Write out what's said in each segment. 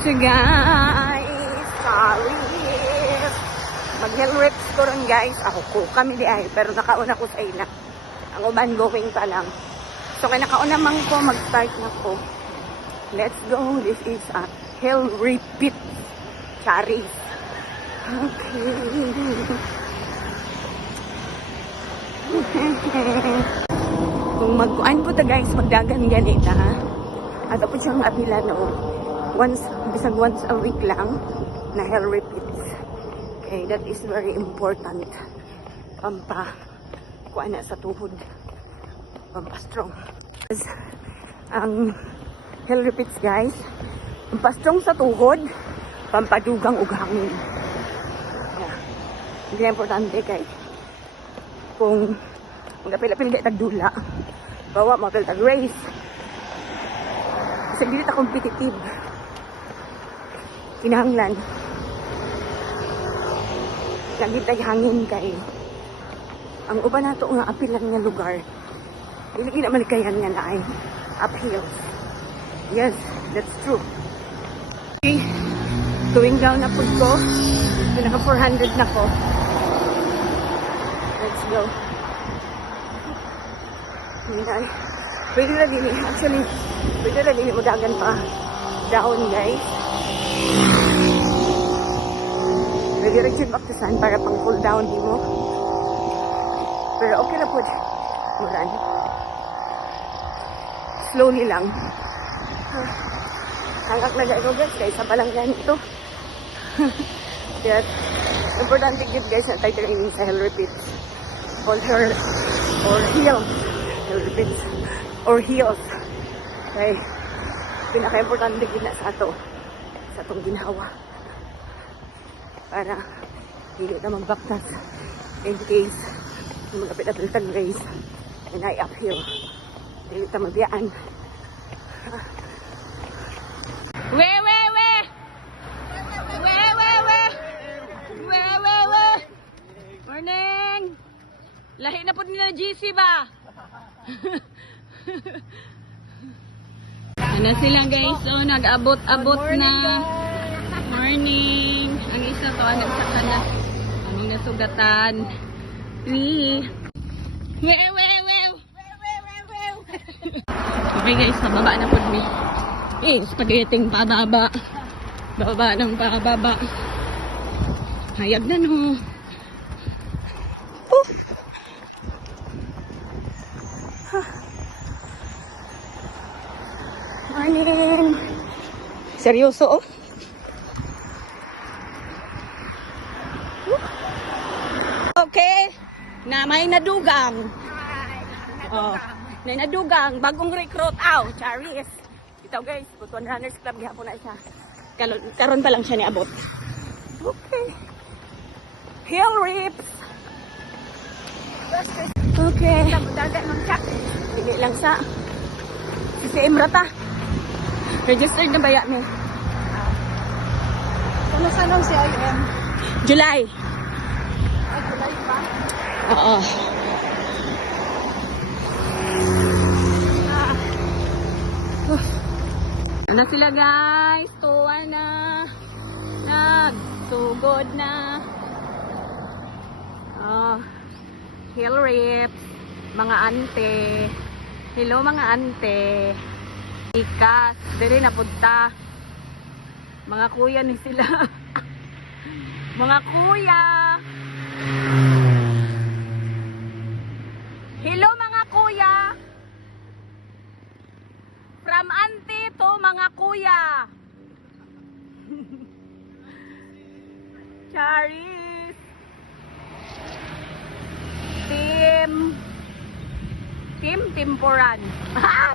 So guys, sorry. Mag-hell reps ko rin guys. Ako ko, kami di ay. Pero nakauna ko sa ina. Ang uban going pa lang. So kaya nakauna man ko, mag-start na ko. Let's go. This is a hell repeat. Charis. Okay. Kung magkuan po ta guys, magdagan ganita ha. At po siyang apila no. Bisag once a week lang na hell repeats. Okay, that is very important. Kuan na sa tuhod. Strong. Ang hell repeats guys, strong sa tuhod, pampadugang ug hangin. Yeah. Hindi na importante kay kung magapil-apil kay tagdula, bawa mapil tag race. Kasi hindi ta competitive. Kinahanglan. Lagi tayo hangin kay ang uban nato nga apilan nga lugar. Hindi na malikayan nga na ay uphill. Yes, that's true. Okay. Going down na po ko. Naka 400 na ko. Let's go. Ayan. Pwede na din. Actually, pwede na din magagan pa. Down guys. Pwede rin yung back to sun para pang cool down mo. Pero okay na po. Muran. Slowly lang. Hangak na dyan ko guys. Kaya isa pa lang yan ito. Kaya importante yun guys na tayo training sa hell repeats. Or heels. Hell repeats. Or heels. Okay. Pinaka-importante yun na sa ito. Sa itong ginawa. Para hindi na magbaktas. In case magapit at litang race. And I uphill. Hindi na mabiyaan. We! Morning! Lahi na po nila GC ba? Ano sila guys? So, nag-abot-abot na. Morning! Ang isa to, nagsaka na. Ang nasugatan. Okay guys, nababa na po mi. Spaghetti pababa. Baba ng pababa. Hayag na no. Morning. Seryoso oh. Okay. Na may nadugang. Oh. May nadugang. Bagong recruit. Charis. Ito guys. Butuan Runners Club. Gihapon na siya. Karon pa lang siya niabot. Okay. Hill rips. Okay. Hindi lang sa si Emrata. Registered na ba yan eh? Kano sanang si IM? July. Ay, July pa? Oo. Ano sila guys? Tuwa na. Nagsugod na. Hill rips. Mga ante. Hello mga ante. Ikas. Dili na punta. Mga kuya ni sila. Mga kuya. Hello mga kuya. From auntie to mga kuya. Charis. Team Timpuran.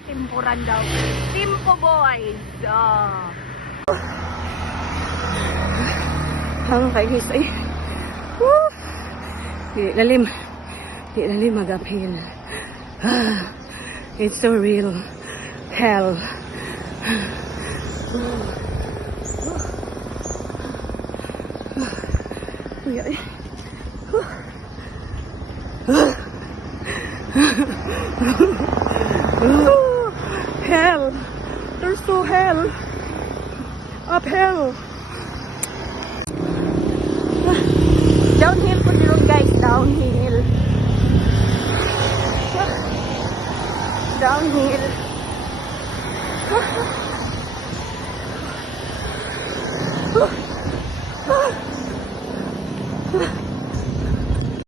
Timpuran daw. Timpo boys. Okay guys. Ay. Woo! Di lalim mag-uphill. It's so real. Hell. Hell. They're so hell. uphill. Downhill po sila guys, downhill. Downhill.